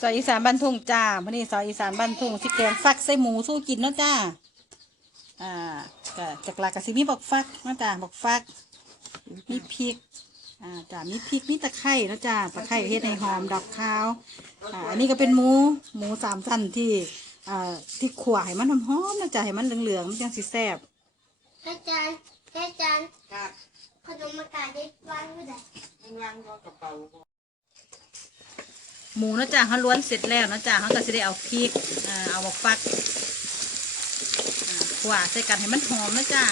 ซอยอีสานบ้านทุ่งจ้าวันนี้ซอยอีสานบ้านทุ่งสิแกงฟักใส่หมูสู้กินเนาะจ้า อ่าก็จากหลักก็สิมีบอกฟักเนาะจ้าบอกฟัก มีพริก อ่าจ้ามีพริกมีตะไคร้เนาะจ้าตะไคร้เฮ็ดให้หอมดอกขาว อ่า อันนี้ก็เป็นหมูหมูสามชั้นที่ อ่า ที่ขวายมันหอมๆเนาะจ้าให้มันเหลืองๆมันจังสิแซ่บอาจารย์อาจารย์ครับขนมอากาศได้วางไว้ไหนมันวางก็กระเป๋า หมูนะจ๊ะเขาล้วนเสร็จแล้วนะจ๊ะเขาก็จะได้เอาพริกเอาบอกฟักขวาใส่กันให้มันหอมนะจ๊ะ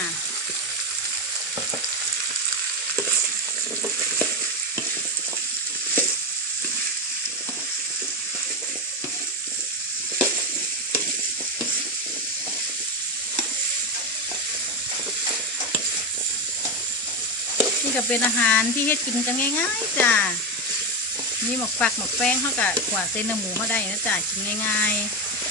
นี่ก็เป็นอาหารที่เฮ็ดกินกันง่ายๆจ้ะ มีหมกฝักหมกแป้งเขากับขวาเส้นเนื้อหมูเขาได้นะจ๊ะกินง่าย ๆ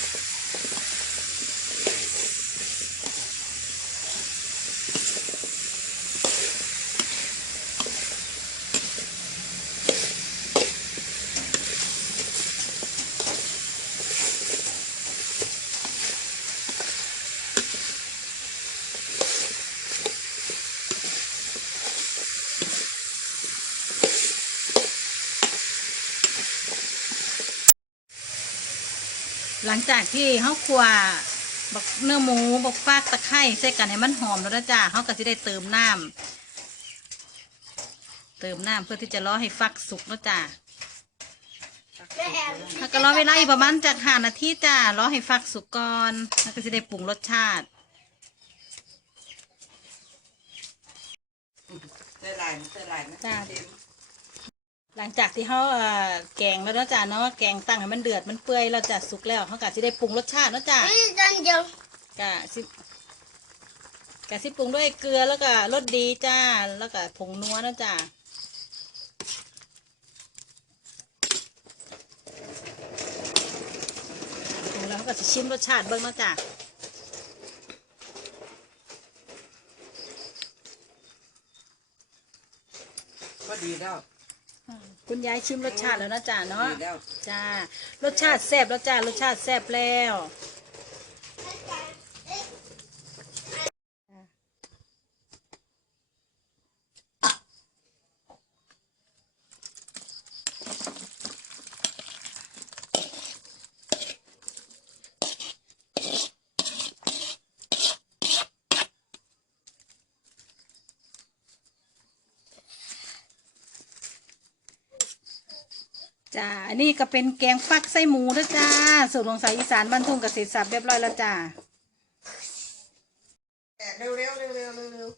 หลังจากที่เขาขวาบักเนื้อหมูบักฟากตะไคร้ใส่กันให้มันหอมแล้วนะจ๊ะเขาก็จะได้เติมน้ำเติมน้ำเพื่อที่จะรอให้ฟักสุกนะจ๊ะแม่แอมแล้วก็รอเวลาอีกประมาณจากห้านาทีจ้ารอให้ฟักสุกก่อนแล้วก็จะได้ปรุงรสชาติเสื้อลายมันเสื้อลายมันจ้าเต็ม หลังจากที่เขาเอ่อแกงแล้วนะจ๊ะเนาะแกงตั้งให้มันเดือดมันเปื่อยแล้วจ้ะสุกแล้วเขาก็จะได้ปรุงรสชาตินะจ๊ะอาจารย์เดียวกะสิกะสิปรุงด้วยเกลือแล้วก็รสดีจ้าแล้วก็ผงนัวนะจ้าปรุงแล้วเขาก็จะชิมรสชาติเบิ้งเนาะจ้าก็ดีแล้ว คุณยายชิมรสชาติแล้วนะจ้าเนาะดีแล้วจ้ารสชาติแซ่บแล้วจ้ารสชาติแซ่บแล้ว จ้า อันนี้ก็เป็นแกงฟักไส้หมูนะจ้า สูตรของสายอีสานบ้านทุ่งเกษตรสับเรียบร้อยแล้วจ้า เร็วเร็วเร็วเร็วเร็ว